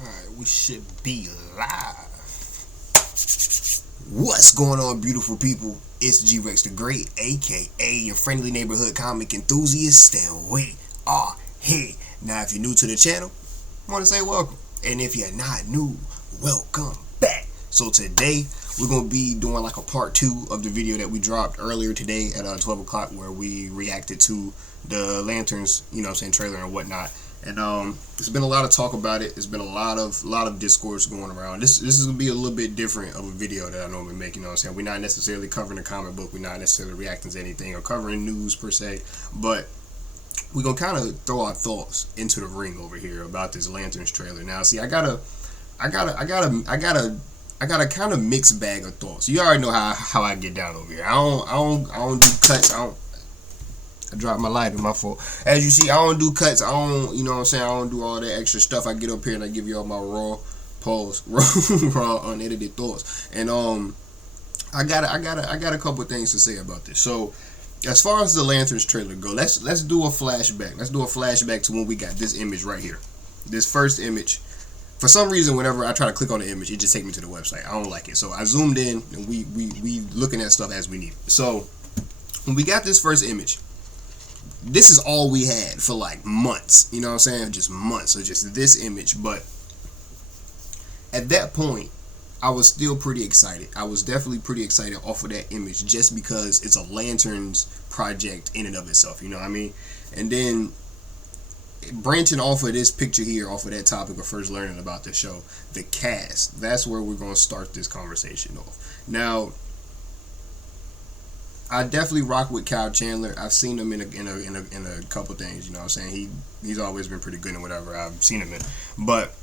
Alright, we should be live. What's going on, beautiful people? It's Grex the Great, aka your friendly neighborhood comic enthusiast, and we are here. Now, if you're new to the channel, I want to say welcome. And if you're not new, welcome back. So today, we're going to be doing like a part 2 of the video that we dropped earlier today at 12 o'clock where we reacted to the Lanterns, trailer and whatnot. And there's been a lot of talk about it. There's been a lot of discourse going around. This is gonna be a little bit different of a video that I normally make. We're not necessarily covering a comic book. We're not necessarily reacting to anything or covering news per se. But we're gonna kind of throw our thoughts into the ring over here about this Lanterns trailer. Now, see, I got a kind of mixed bag of thoughts. You already know how I get down over here. I don't do cuts. I dropped my light in my fault. As you see, I don't do cuts. I don't, I don't do all that extra stuff. I get up here and I give you all my raw unedited thoughts. And I got a couple of things to say about this. So, as far as the Lanterns trailer go, let's do a flashback. Let's do a flashback to when we got this image right here. This first image. For some reason, whenever I try to click on the image, it just takes me to the website. I don't like it. So I zoomed in and we looking at stuff as we need. So when we got this first image, this is all we had for like months, just months. So just this image. But at that point, I was still pretty excited. I was definitely pretty excited off of that image just because it's a Lanterns project in and of itself, you know what I mean? And then branching off of this picture here, off of that topic of first learning about the show, the cast, that's where we're going to start this conversation off. Now, I definitely rock with Kyle Chandler. I've seen him in a couple things. He's always been pretty good in whatever I've seen him in. But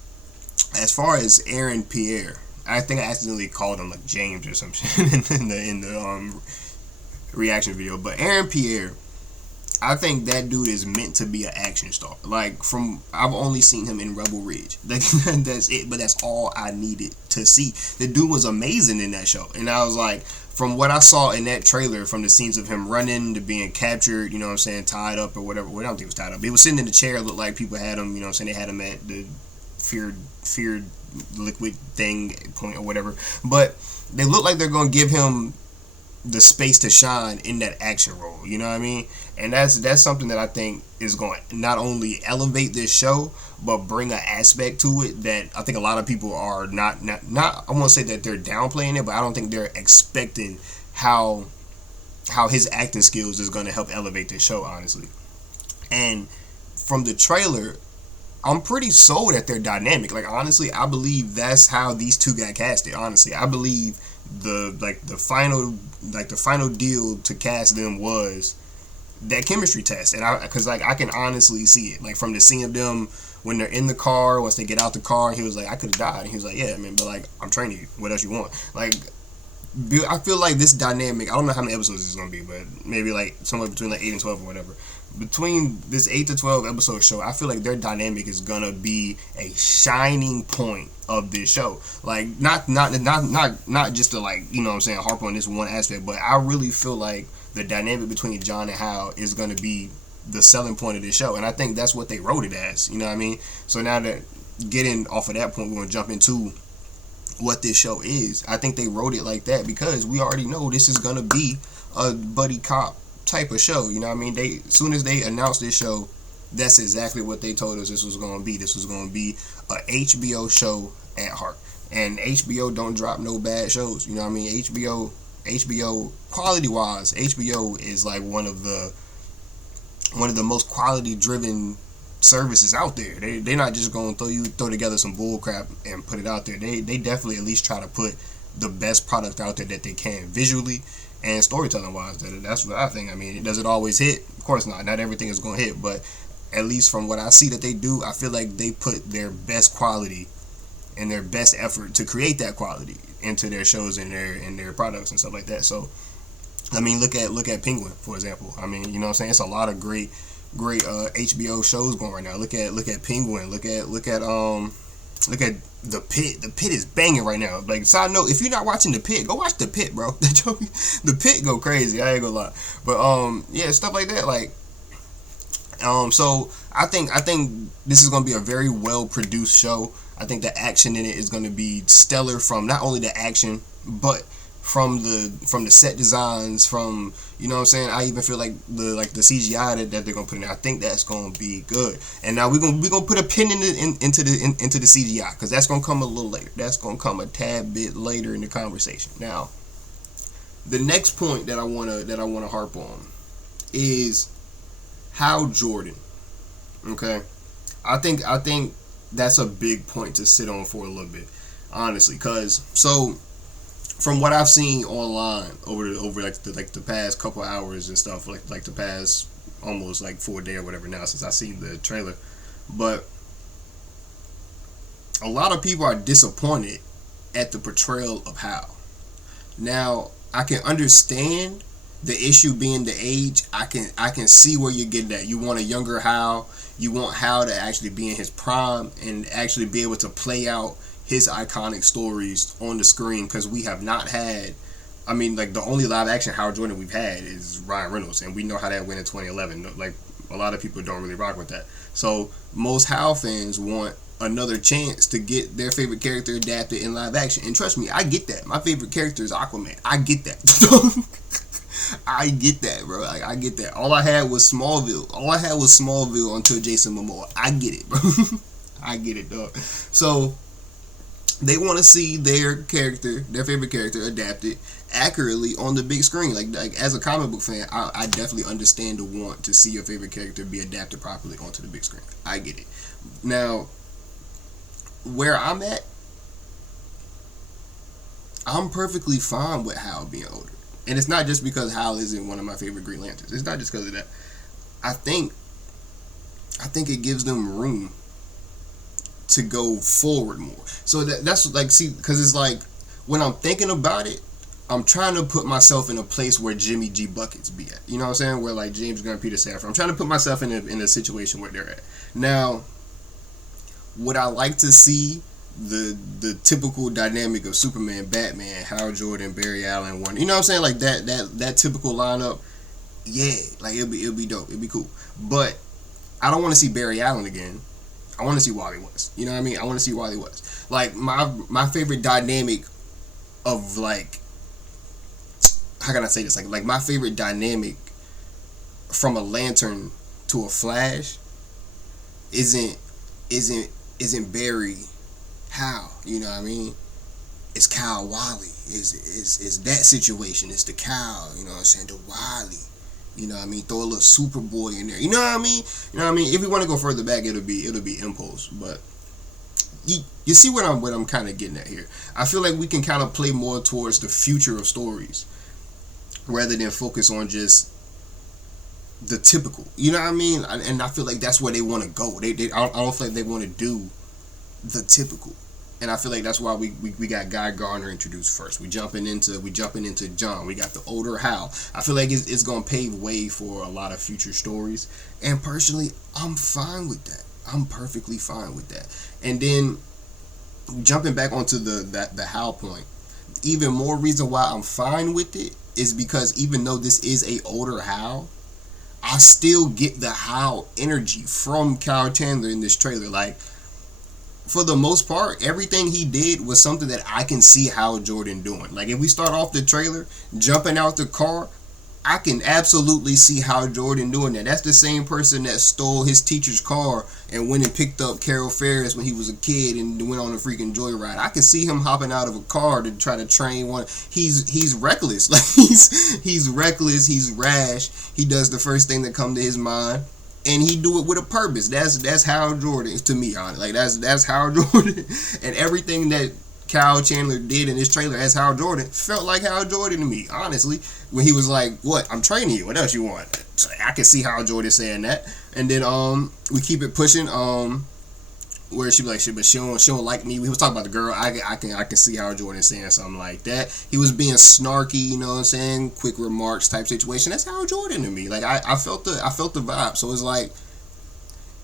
as far as Pierre, I think I accidentally called him like James or some shit in the reaction video. But Pierre, I think that dude is meant to be an action star. Like I've only seen him in Rebel Ridge. That's it. But that's all I needed to see. The dude was amazing in that show, and I was like, from what I saw in that trailer, from the scenes of him running to being captured, tied up or whatever. Well, I don't think he was tied up. He was sitting in the chair. It looked like people had him. They had him at the feared liquid thing point or whatever. But they look like they're gonna give him the space to shine in that action role, you know what I mean? And that's something that I think is going to not only elevate this show, but bring an aspect to it that I think a lot of people are not I won't say that they're downplaying it, but I don't think they're expecting how his acting skills is going to help elevate this show, honestly. And from the trailer, I'm pretty sold at their dynamic. Like, honestly, I believe that's how these two got casted. Honestly, I believe the final deal to cast them was that chemistry test, and I can honestly see it, like from the scene of them when they're in the car, once they get out the car, and he was like, I could have died, and he was like, yeah, I mean, but like, I'm training you, what else you want? Like, I feel like this dynamic, I don't know how many episodes it's gonna be, but maybe like somewhere between like 8 and 12 or whatever. Between this 8 to 12 episode show, I feel like their dynamic is gonna be a shining point of this show. Like, not just to, like, harp on this one aspect, but I really feel like the dynamic between John and Hal is gonna be the selling point of this show, and I think that's what they wrote it as. You know what I mean? So now that getting off of that point, we're gonna jump into what this show is. I think they wrote it like that because we already know this is gonna be a buddy cop type of show. You know what I mean? As soon as they announced this show, that's exactly what they told us this was going to be. This was going to be a HBO show at heart. And HBO don't drop no bad shows. You know what I mean? HBO quality wise, HBO is like one of the most quality driven services out there. They're not just going to throw together some bull crap and put it out there. They definitely at least try to put the best product out there that they can visually and storytelling wise. That's what I think. I mean, does it always hit? Of course not. Not everything is going to hit, but at least from what I see that they do, I feel like they put their best quality and their best effort to create that quality into their shows and their products and stuff like that. So, I mean, look at Penguin, for example. I mean, it's a lot of great HBO shows going right now. Look at Penguin. Look at The Pit. The Pit is banging right now. Like, side note, if you're not watching The Pit, go watch The Pit, bro. The Pit go crazy. I ain't gonna lie. But yeah, stuff like that. Like, So I think this is going to be a very well produced show. I think the action in it is going to be stellar, from not only the action but from the set designs, from, you know what I'm saying. I even feel like the CGI that they're gonna put in there, I think that's gonna be good. And now we're gonna put a pin into the CGI, because that's gonna come a little later. That's gonna come a tad bit later in the conversation. Now, the next point that I wanna harp on is Hal Jordan. Okay, I think that's a big point to sit on for a little bit, honestly, because from what I've seen online over the past couple hours and stuff, like the past almost like 4 days or whatever now since I seen the trailer, but a lot of people are disappointed at the portrayal of Hal. Now, I can understand the issue being the age. I can see where you're getting at. You want a younger Hal. You want Hal to actually be in his prime and actually be able to play out his iconic stories on the screen, because we have not had, I mean, like, the only live action Hal Jordan we've had is Ryan Reynolds, and we know how that went in 2011. Like, a lot of people don't really rock with that. So most Hal fans want another chance to get their favorite character adapted in live action, and trust me, I get that. My favorite character is Aquaman. I get that. I get that, bro. Like, I get that. All I had was Smallville until Jason Momoa. I get it, bro. I get it, dog. So they want to see their favorite character adapted accurately on the big screen. Like as a comic book fan, I definitely understand the want to see your favorite character be adapted properly onto the big screen. I get it. Now, where I'm at, I'm perfectly fine with Hal being older. And it's not just because Hal isn't one of my favorite Green Lanterns. It's not just because of that. I think it gives them room to go forward more. So that's like, see, because it's like, when I'm thinking about it, I'm trying to put myself in a place where Jimmy G. Buckets be at. You know what I'm saying? Where like James Gunn, Peter Safran. I'm trying to put myself in a situation where they're at. Now, would I like to see the typical dynamic of Superman, Batman, Hal Jordan, Barry Allen, one? You know what I'm saying? Like that typical lineup. Yeah, like it'll be dope. It'll be cool. But I don't want to see Barry Allen again. I want to see Wally West. You know what I mean? I want to see Wally West. Like, my favorite dynamic of, like, how can I say this? Like my favorite dynamic from a Lantern to a Flash isn't Barry Hal. You know what I mean? It's Kyle Wally. Is that situation? It's the Kyle. You know what I'm saying? The Wally. You know what I mean? Throw a little Superboy in there. You know what I mean? You know what I mean? If we want to go further back, it'll be Impulse. But you see what I'm kind of getting at here. I feel like we can kind of play more towards the future of stories rather than focus on just the typical. You know what I mean? And I feel like that's where they want to go. I don't feel like they want to do the typical. And I feel like that's why we got Guy Gardner introduced first. We jumping into John. We got the older Hal. I feel like it's gonna pave way for a lot of future stories. And personally, I'm fine with that. I'm perfectly fine with that. And then jumping back onto the Hal point, even more reason why I'm fine with it is because even though this is a older Hal, I still get the Hal energy from Kyle Chandler in this trailer. Like, for the most part, everything he did was something that I can see Hal Jordan doing. Like, if we start off the trailer, jumping out the car, I can absolutely see Hal Jordan doing that. That's the same person that stole his teacher's car and went and picked up Carol Ferris when he was a kid and went on a freaking joyride. I can see him hopping out of a car to try to train one. He's reckless. Like, he's reckless. He's rash. He does the first thing that comes to his mind. And he do it with a purpose. That's Hal Jordan to me, honestly. Like, that's Hal Jordan. And everything that Kyle Chandler did in this trailer as Hal Jordan felt like Hal Jordan to me, honestly. When he was like, "What? I'm training you. What else you want?" So I can see Hal Jordan saying that. And then we keep it pushing. Where she be like, "Shit, but she don't like me." We was talking about the girl. I can see Hal Jordan saying something like that. He was being snarky, you know what I'm saying? Quick remarks type situation. That's Hal Jordan to me. Like, I felt the vibe. So it's like,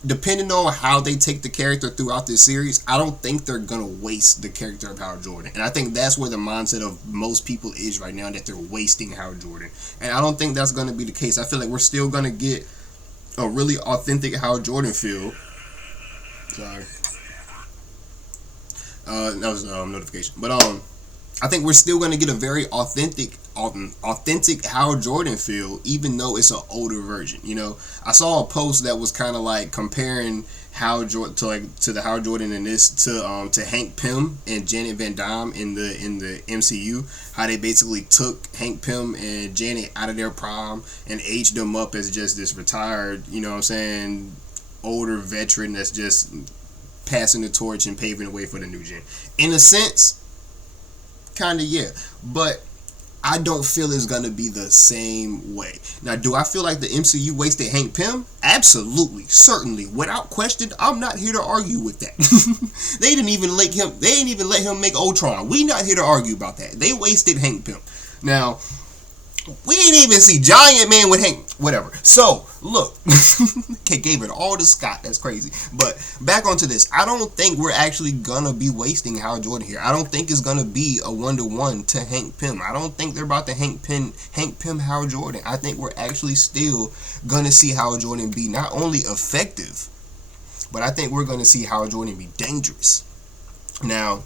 depending on how they take the character throughout this series, I don't think they're gonna waste the character of Hal Jordan. And I think that's where the mindset of most people is right now, that they're wasting Hal Jordan. And I don't think that's gonna be the case. I feel like we're still gonna get a really authentic Hal Jordan feel. Sorry. That was a notification. But I think we're still going to get a very authentic Hal Jordan feel, even though it's an older version. You know, I saw a post that was kind of like comparing Hal Jordan to the Hal Jordan in this to Hank Pym and Janet Van Dyne in the MCU. How they basically took Hank Pym and Janet out of their prime and aged them up as just this retired, you know what I'm saying, older veteran that's just passing the torch and paving the way for the new gen. In a sense, kind of, yeah. But I don't feel it's going to be the same way. Now, do I feel like the MCU wasted Hank Pym? Absolutely. Certainly. Without question, I'm not here to argue with that. They didn't even let him make Ultron. We not here to argue about that. They wasted Hank Pym. Now, we didn't even see Giant Man with Hank, whatever. So, look, gave it all to Scott. That's crazy. But back onto this. I don't think we're actually gonna be wasting Hal Jordan here. I don't think it's gonna be a 1-to-1 to Hank Pym. I don't think they're about to Hank Pym Hal Jordan. I think we're actually still gonna see Hal Jordan be not only effective, but I think we're gonna see Hal Jordan be dangerous. Now,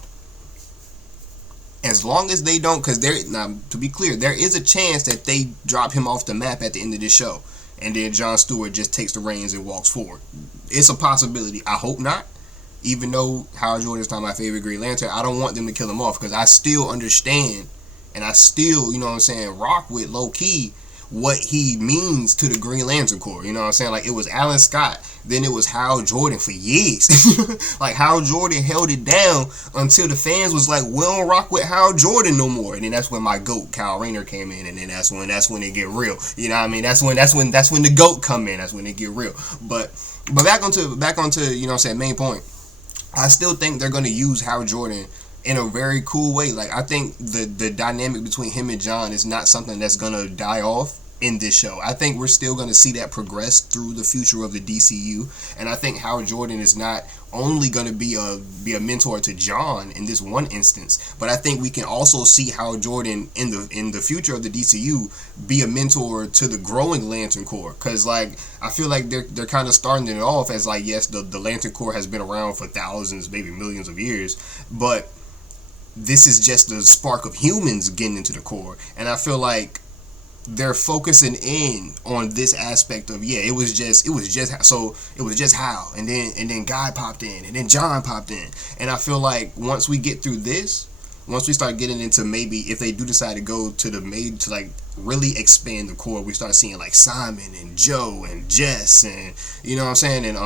as long as they don't, because now to be clear, there is a chance that they drop him off the map at the end of this show, and then John Stewart just takes the reins and walks forward. It's a possibility. I hope not. Even though Hal Jordan is not my favorite Green Lantern, I don't want them to kill him off, because I still understand, and I still, you know what I'm saying, rock with low key what he means to the Green Lantern Corps. You know what I'm saying? Like, it was Alan Scott, then it was Hal Jordan for years. Like, Hal Jordan held it down until the fans was like, we don't rock with Hal Jordan no more. And then that's when my GOAT, Kyle Rayner, came in, and then that's when it get real. You know what I mean? That's when the GOAT come in. That's when it get real. But back onto you know what I'm saying, main point. I still think they're gonna use Hal Jordan in a very cool way. Like, I think the dynamic between him and John is not something that's gonna die off in this show. I think we're still going to see that progress through the future of the DCU, and I think Hal Jordan is not only going to be a mentor to John in this one instance, but I think we can also see Hal Jordan in the future of the DCU be a mentor to the growing Lantern Corps, because like I feel like they're kind of starting it off as like, yes, the Lantern Corps has been around for thousands, maybe millions of years, but this is just the spark of humans getting into the Corps, and I feel like they're focusing in on this aspect of, yeah, it was just Hal, and then Guy popped in, and then John popped in, and I feel like once we get through this, once we start getting into, maybe if they do decide to go to like really expand the Corps, we start seeing like Simon and Joe and Jess, and you know what I'm saying, and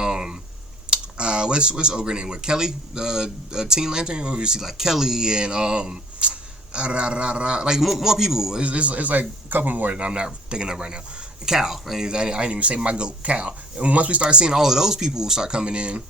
what's Ogre name with Kelly, the Teen Lantern, or you see like Kelly and like more people. It's like a couple more that I'm not thinking of right now. Cal, I didn't even say my GOAT, Cal. And once we start seeing all of those people start coming in,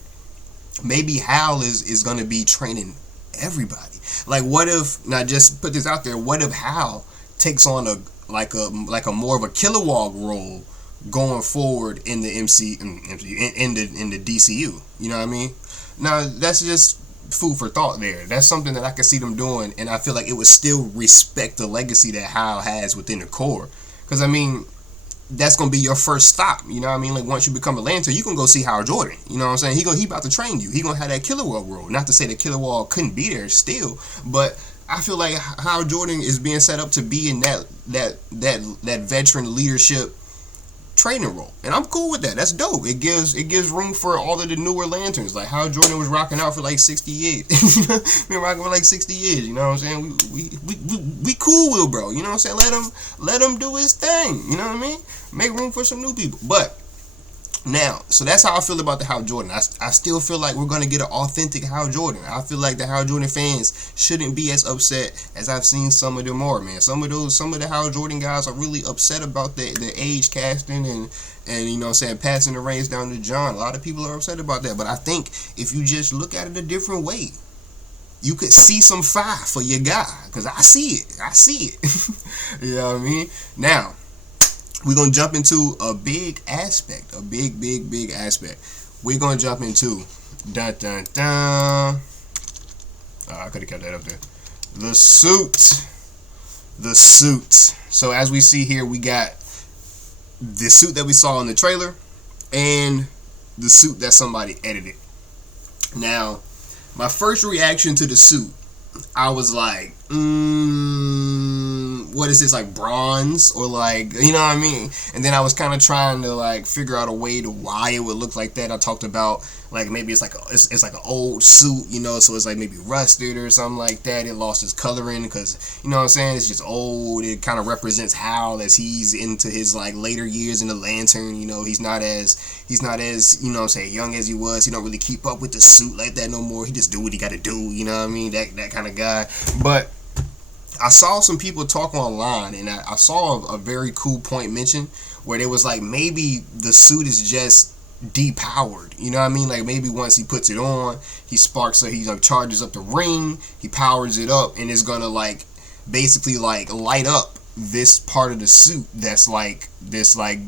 maybe Hal is going to be training everybody. Like, what if, now just put this out there, what if Hal takes on a more of a Kilowog role going forward in the in the DCU? You know what I mean? Now that's just food for thought there. That's something that I could see them doing, and I feel like it would still respect the legacy that Hal has within the Corps. Because I mean, that's gonna be your first stop. You know what I mean? Like, once you become a Lantern, you can go see Hal Jordan. You know what I'm saying? He about to train you. He gonna have that Kilowog role. Not to say that Kilowog couldn't be there still, but I feel like Hal Jordan is being set up to be in that veteran leadership training role, and I'm cool with that. That's dope. It gives room for all of the newer Lanterns. Like, Hal Jordan was rocking out for like 60 years. Been rocking for like 60 years. You know what I'm saying? We cool with bro. You know what I'm saying? Let him do his thing. You know what I mean? Make room for some new people. But now, so that's how I feel about the Hal Jordan. I still feel like we're gonna get an authentic Hal Jordan. I feel like the Hal Jordan fans shouldn't be as upset as I've seen some of them are, man. Some of the Hal Jordan guys are really upset about the age casting and you know what I'm saying, passing the reins down to John. A lot of people are upset about that. But I think if you just look at it a different way, you could see some fire for your guy. Because I see it. You know what I mean? Now, we're going to jump into a big aspect, a big aspect. We're going to jump into, I could have kept that up there. The suit. So as we see here, we got the suit that we saw in the trailer. and the suit that somebody edited. Now, my first reaction to the suit, I was like, what is this, like bronze or like, you know what I mean? And then I was kind of trying to like figure out a way to why it would look like that. I talked about like maybe it's like it's like an old suit, you know, so it's like maybe rusted or something like that. It lost its coloring because, you know what I'm saying, it's just old. It kind of represents Hal as he's into his like later years in the Lantern. You know, he's not as you know what I'm saying, young as he was. He don't really keep up with the suit like that no more. He just do what he got to do, you know what I mean, that kind of guy. But I saw some people talk online, and I saw a very cool point mentioned where they was like, maybe the suit is just depowered. You know what I mean? Like maybe once he puts it on, he sparks, so he like charges up the ring, he powers it up, and it's gonna like basically like light up this part of the suit that's like this like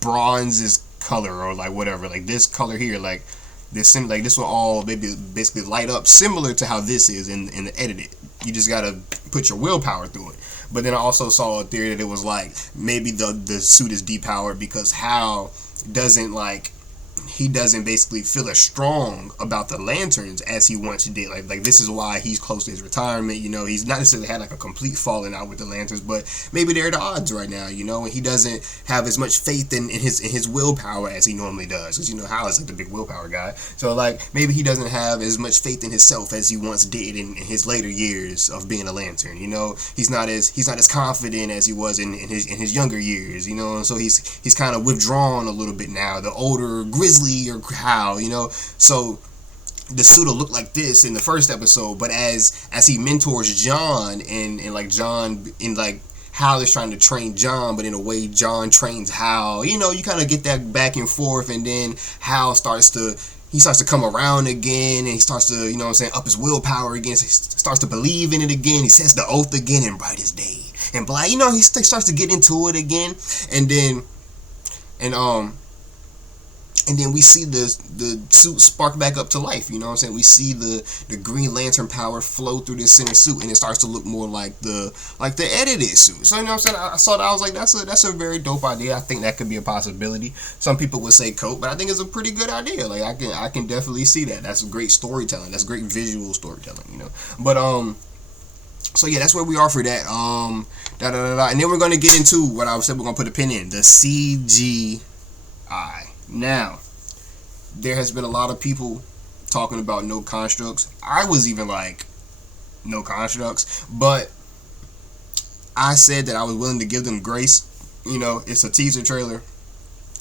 bronze color or like whatever, like this color here, like this will all maybe basically light up similar to how this is in the edited. You just gotta put your willpower through it. But then I also saw a theory that it was like maybe the suit is depowered because Hal doesn't basically feel as strong about the Lanterns as he once did. Like this is why he's close to his retirement. You know, he's not necessarily had like a complete falling out with the Lanterns, but maybe they're the odds right now. You know, and he doesn't have as much faith in his willpower as he normally does. Because you know, Hal is like the big willpower guy. So like maybe he doesn't have as much faith in himself as he once did in his later years of being a Lantern. You know, he's not as confident as he was in his younger years. You know, and so he's kind of withdrawn a little bit now. The older Grizzly or Hal, you know, so the suit will look like this in the first episode, but as he mentors John and like John in like Hal is trying to train John, but in a way John trains Hal, you know, you kind of get that back and forth, and then Hal starts to come around again, and he starts to, you know what I'm saying, up his willpower again, so he starts to believe in it again, he says the oath again, and bright as day, and blah, you know, he starts to get into it again, and then we see the suit spark back up to life, you know what I'm saying? We see the Green Lantern power flow through this center suit, and it starts to look more like the edited suit. So, you know what I'm saying? I saw that, I was like, that's a very dope idea. I think that could be a possibility. Some people would say coat, but I think it's a pretty good idea. Like, I can definitely see that. That's great storytelling. That's great visual storytelling, you know? But, so yeah, that's where we are for that. And then we're going to get into what I said we're going to put a pin in, the CGI. Now, there has been a lot of people talking about no constructs. I was even like, no constructs, but I said that I was willing to give them grace. You know, it's a teaser trailer.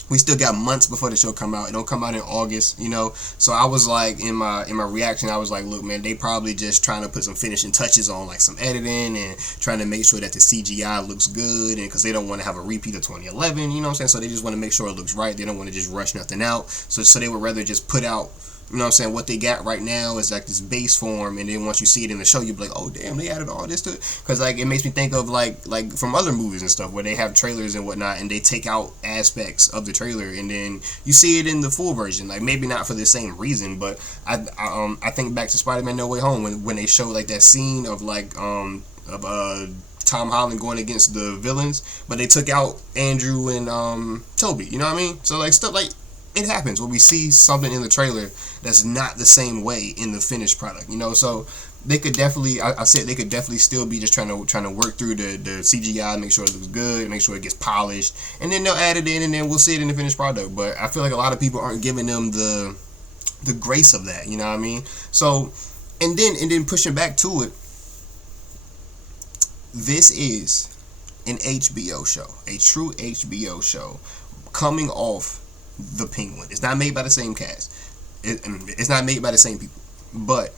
We still got months before the show come out. It don't come out in August, you know. So I was like, in my reaction, I was like, look, man, they probably just trying to put some finishing touches on like some editing and trying to make sure that the CGI looks good, and because they don't want to have a repeat of 2011, you know what I'm saying? So they just want to make sure it looks right. They don't want to just rush nothing out. So they would rather just put out, you know what I'm saying, what they got right now is like this base form, and then once you see it in the show, you'll be like, oh damn, they added all this to it. Because like it makes me think of like from other movies and stuff where they have trailers and whatnot, and they take out aspects of the trailer, and then you see it in the full version. Like maybe not for the same reason, but I think back to Spider-Man No Way Home when they show like that scene of like Tom Holland going against the villains, but they took out Andrew and Toby, you know what I mean? So like stuff like it happens when we see something in the trailer that's not the same way in the finished product, you know. So they could definitely, I said they could definitely still be just trying to work through the CGI, make sure it looks good, make sure it gets polished, and then they'll add it in, and then we'll see it in the finished product. But I feel like a lot of people aren't giving them the grace of that, you know what I mean? So, and then pushing back to it, this is an HBO show, a true HBO show, coming off the Penguin. It's not made by the same cast. It's not made by the same people. But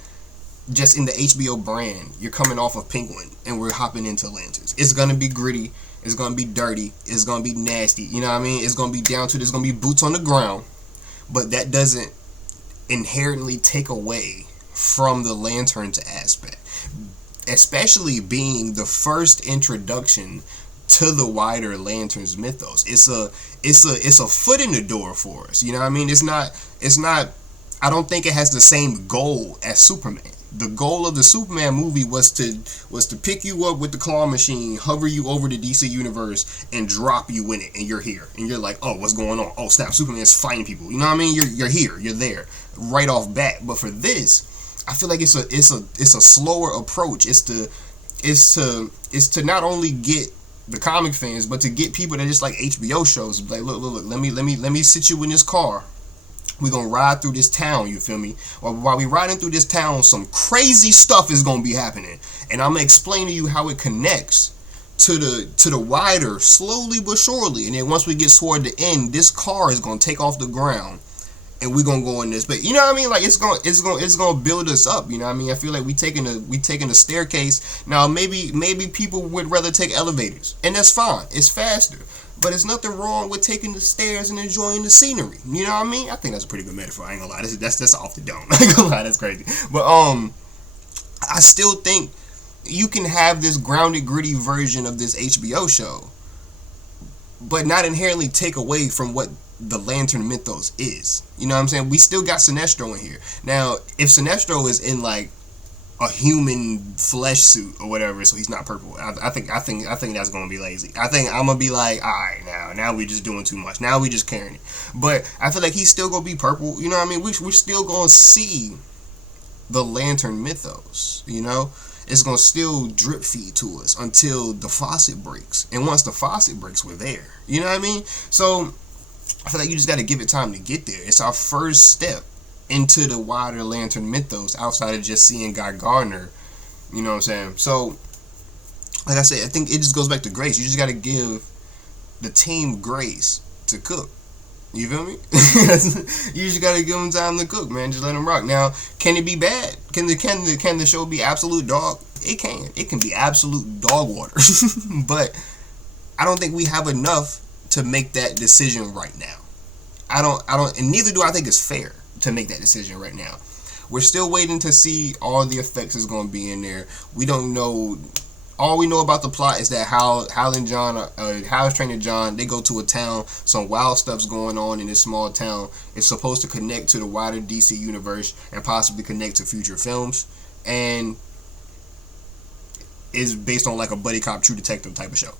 just in the HBO brand, you're coming off of Penguin, and we're hopping into Lanterns. It's gonna be gritty. It's gonna be dirty. It's gonna be nasty. You know what I mean? It's gonna be down to. There's gonna be boots on the ground, but that doesn't inherently take away from the Lanterns aspect, especially being the first introduction to the wider Lanterns mythos. It's a foot in the door for us. You know what I mean? It's not I don't think it has the same goal as Superman, The goal of the Superman movie was to pick you up with the claw machine, hover you over the DC universe, and drop you in it, and you're here, and you're like, oh, what's going on? Oh, snap! Superman's fighting people. You know what I mean? You're here, you're there, right off bat. But for this, I feel like it's a slower approach. It's to not only get the comic fans, but to get people that just like HBO shows. Like, look, let me sit you in this car. We're gonna ride through this town, you feel me? While we riding through this town, some crazy stuff is gonna be happening. And I'm gonna explain to you how it connects to the wider, slowly but surely. And then once we get toward the end, this car is gonna take off the ground and we're gonna go in this. But you know what I mean? Like it's gonna build us up, you know what I mean? I feel like we taking a staircase. Now maybe people would rather take elevators. And that's fine. It's faster. But there's nothing wrong with taking the stairs and enjoying the scenery. You know what I mean? I think that's a pretty good metaphor. I ain't gonna lie. That's off the dome. I ain't gonna lie. That's crazy. But I still think you can have this grounded, gritty version of this HBO show, but not inherently take away from what the Lantern mythos is. You know what I'm saying? We still got Sinestro in here. Now, if Sinestro is in like a human flesh suit or whatever, so he's not purple, I think that's gonna be lazy. I think I'm gonna be like, all right, now we just doing too much. Now we just carrying it. But I feel like he's still gonna be purple. You know what I mean? We're still gonna see the Lantern mythos. You know, it's gonna still drip feed to us until the faucet breaks. And once the faucet breaks, we're there. You know what I mean? So I feel like you just got to give it time to get there. It's our first step into the wider Lantern mythos outside of just seeing Guy Gardner. You know what I'm saying? So, like I said, I think it just goes back to grace. You just got to give the team grace to cook. You feel me? You just got to give them time to cook, man. Just let them rock. Now, can it be bad? Can the show be absolute dog? It can. It can be absolute dog water. But I don't think we have enough to make that decision right now. I don't, and neither do I think it's fair to make that decision right now. We're still waiting to see all the effects is going to be in there. We don't know. All we know about the plot is that Hal and John, Hal's training John, they go to a town. Some wild stuff's going on in this small town. It's supposed to connect to the wider DC universe and possibly connect to future films. And is based on like a buddy cop, true detective type of show.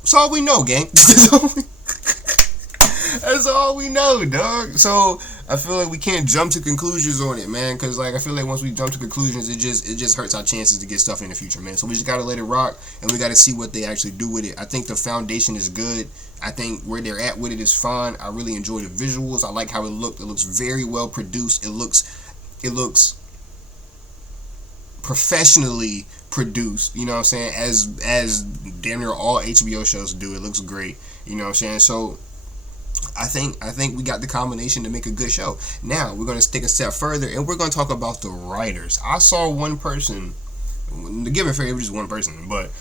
That's all we know, gang. That's all we know, dog. So I feel like we can't jump to conclusions on it, man, because like I feel like once we jump to conclusions, it just hurts our chances to get stuff in the future, man. So we just gotta let it rock, and we gotta see what they actually do with it. I think the foundation is good. I think where they're at with it is fine. I really enjoy the visuals. I like how it looked. It looks very well produced. It looks professionally produced. You know what I'm saying? As damn near all HBO shows do. It looks great. You know what I'm saying? So I think we got the combination to make a good show. Now we're going to take a step further and we're going to talk about the writers. I saw one person, to give it fair, it was just one person, but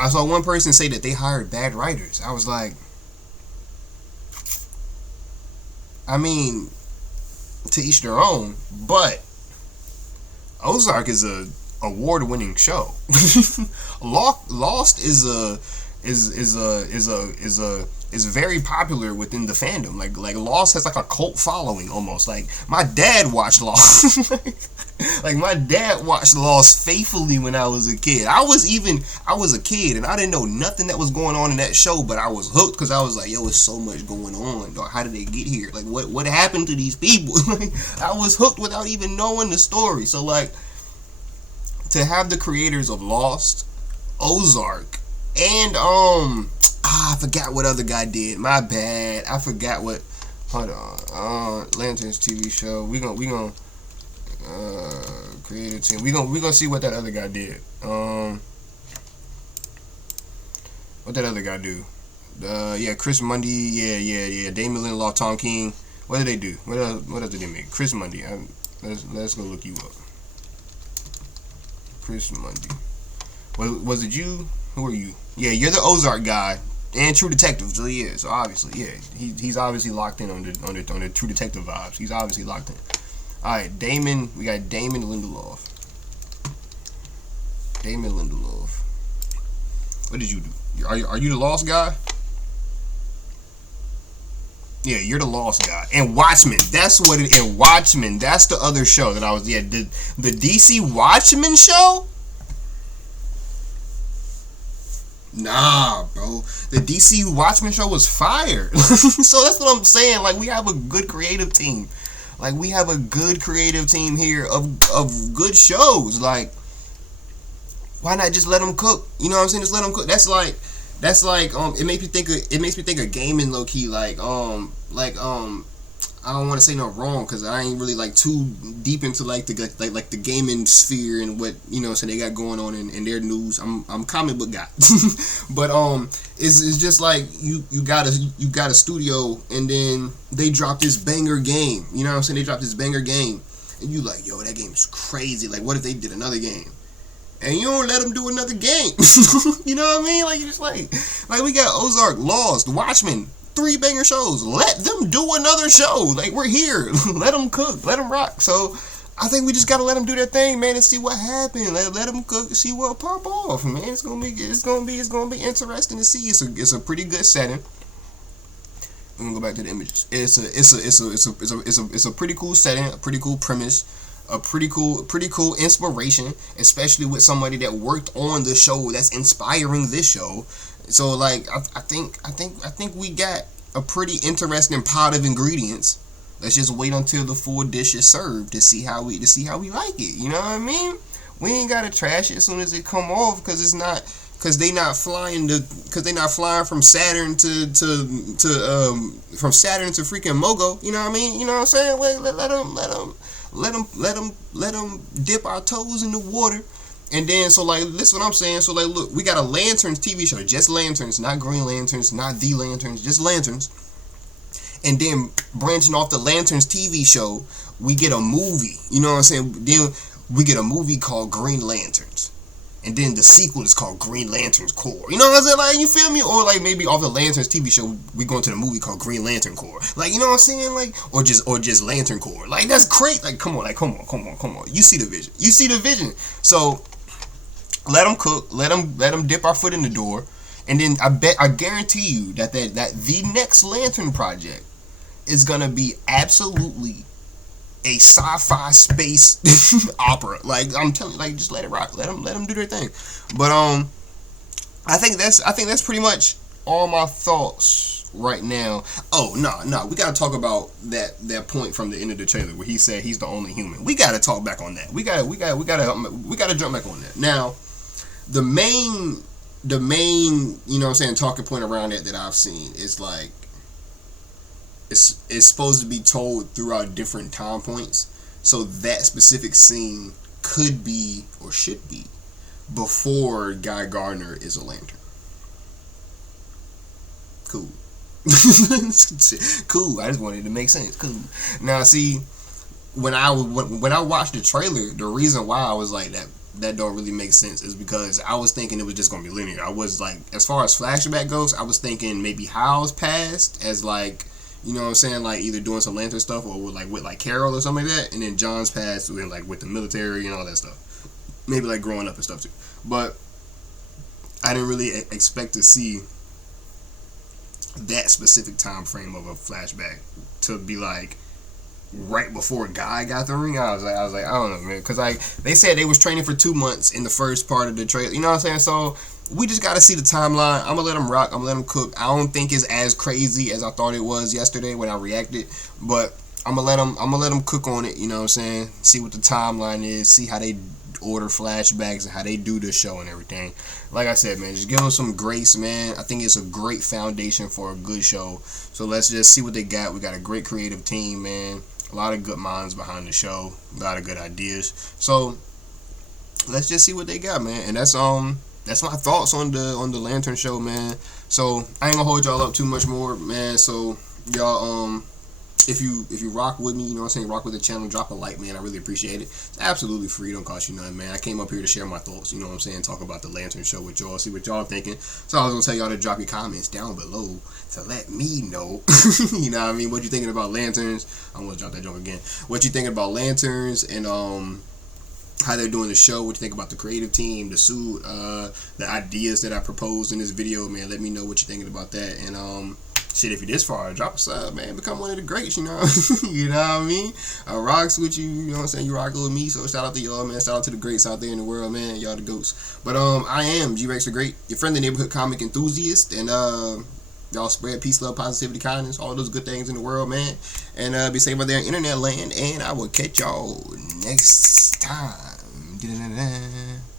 I saw one person say that they hired bad writers. I was like, I mean, to each their own, but Ozark is a award-winning show. Lost is very popular within the fandom. Like Lost has like a cult following almost. Like my dad watched Lost. Like my dad watched Lost faithfully when I was a kid. I was a kid and I didn't know nothing that was going on in that show, but I was hooked because I was like, yo, it's so much going on, dog. How did they get here? Like what happened to these people? Like I was hooked without even knowing the story. So like to have the creators of Lost, Ozark, and I forgot what other guy did. My bad. I forgot what. Hold on. Lanterns TV show. We gonna creative team. We gonna see what that other guy did. What that other guy do? Yeah, Chris Mundy. Yeah. Damon Lindelof, Tom King. What did they do? What else did they make? Chris Mundy. Let's go look you up. Chris Mundy. Was it you? Who are you? Yeah, you're the Ozark guy and True Detective. So yeah, so obviously, yeah, he's obviously locked in on the True Detective vibes. He's obviously locked in. All right, Damon. We got Damon Lindelof. Damon Lindelof. What did you do? Are you the Lost guy? Yeah, you're the Lost guy. And Watchmen, that's what it. And Watchmen, that's the other show that I was. Yeah, the DC Watchmen show. Nah, bro. The DC Watchmen show was fire. So that's what I'm saying. Like, we have a good creative team. Like, we have a good creative team here of good shows. Like, why not just let them cook? You know what I'm saying? Just let them cook. That's like it makes me think of gaming, low key. I don't want to say no wrong, because I ain't really like too deep into like the gaming sphere and what, you know, so they got going on in their news. I'm comic book guy. But it's just like you got a studio, and then they drop this banger game. You know what I'm saying? They drop this banger game, and you like, yo, that game is crazy. Like, what if they did another game? And you don't let them do another game. You know what I mean? Like, you just like we got Ozark, Lost, Watchmen, 3 banger shows. Let them do another show. Like, we're here. Let them cook. Let them rock. So I think we just gotta let them do their thing, man, and see what happens. Let them cook. See what pop off, man. It's gonna be interesting to see. It's a pretty good setting. I'm gonna go back to the images. It's a pretty cool setting. A pretty cool premise. A pretty cool inspiration, especially with somebody that worked on the show that's inspiring this show. So like I think we got a pretty interesting pot of ingredients. Let's just wait until the full dish is served to see how we like it. You know what I mean? We ain't gotta trash it as soon as it come off, because they not flying from Saturn to freaking Mogo. You know what I mean? You know what I'm saying? Wait, let them dip our toes in the water. And then, so like, this is what I'm saying. So like, look, we got a Lanterns TV show, just Lanterns, not Green Lanterns, not the Lanterns, just Lanterns. And then branching off the Lanterns TV show, we get a movie. You know what I'm saying? Then we get a movie called Green Lanterns. And then the sequel is called Green Lanterns Corps. You know what I'm saying? Like, you feel me? Or like maybe off the Lanterns TV show, we go into the movie called Green Lantern Corps. Like, you know what I'm saying? Like, or just Lantern Corps. Like, that's great. Like, come on. You see the vision. So let them cook. Let them dip our foot in the door. And then I guarantee you that the next Lantern project is gonna be absolutely a sci-fi space opera. Like, I'm telling you, like, just let it rock. Let them do their thing. But I think that's pretty much all my thoughts right now. Oh no, we gotta talk about that point from the end of the trailer where he said he's the only human. We gotta talk back on that. We gotta jump back on that. Now, the main you know what I'm saying, talking point around it that I've seen is like, it's supposed to be told throughout different time points. So that specific scene could be, or should be, before Guy Gardner is a Lantern. Cool. Cool. I just wanted it to make sense. Cool. Now, see, when I watched the trailer, the reason why I was like, that don't really make sense is because I was thinking it was just gonna be linear. I was like, as far as flashback goes, I was thinking maybe Hal's past as like, you know what I'm saying, like either doing some Lantern stuff or with Carol or something like that, and then John's past with the military and all that stuff. Maybe like growing up and stuff too. But I didn't really expect to see that specific time frame of a flashback to be like right before Guy got the ring. I was like, I don't know, man, because like they said they was training for 2 months in the first part of the trailer. You know what I'm saying? So we just gotta see the timeline. I'm gonna let them rock. I'm gonna let them cook. I don't think it's as crazy as I thought it was yesterday when I reacted, but I'm gonna let them cook on it. You know what I'm saying? See what the timeline is. See how they order flashbacks and how they do the show and everything. Like I said, man, just give them some grace, man. I think it's a great foundation for a good show. So let's just see what they got. We got a great creative team, man. A lot of good minds behind the show. A lot of good ideas. So let's just see what they got, man. And that's my thoughts on the Lantern show, man. So I ain't gonna hold y'all up too much more, man. So y'all, if you rock with me, you know what I'm saying, rock with the channel, drop a like, man. I really appreciate it. It's absolutely free, don't cost you nothing, man. I came up here to share my thoughts, you know what I'm saying, talk about the Lantern show with y'all, see what y'all thinking. So I was gonna tell y'all to drop your comments down below to let me know, you know what I mean, what you thinking about Lanterns. I'm gonna drop that joke again. What you thinking about Lanterns and how they're doing the show, what you think about the creative team, the suit, the ideas that I proposed in this video, man. Let me know what you're thinking about that. And shit, if you're this far, drop a sub, man. Become one of the greats, you know. You know what I mean? I rocks with you, you know what I'm saying? You rock with me, so shout out to y'all, man. Shout out to the greats out there in the world, man. Y'all the goats. But I am Grex the Great, your friendly neighborhood comic enthusiast, and y'all spread peace, love, positivity, kindness, all those good things in the world, man. And be safe out there in internet land, and I will catch y'all next time. Da-da-da-da.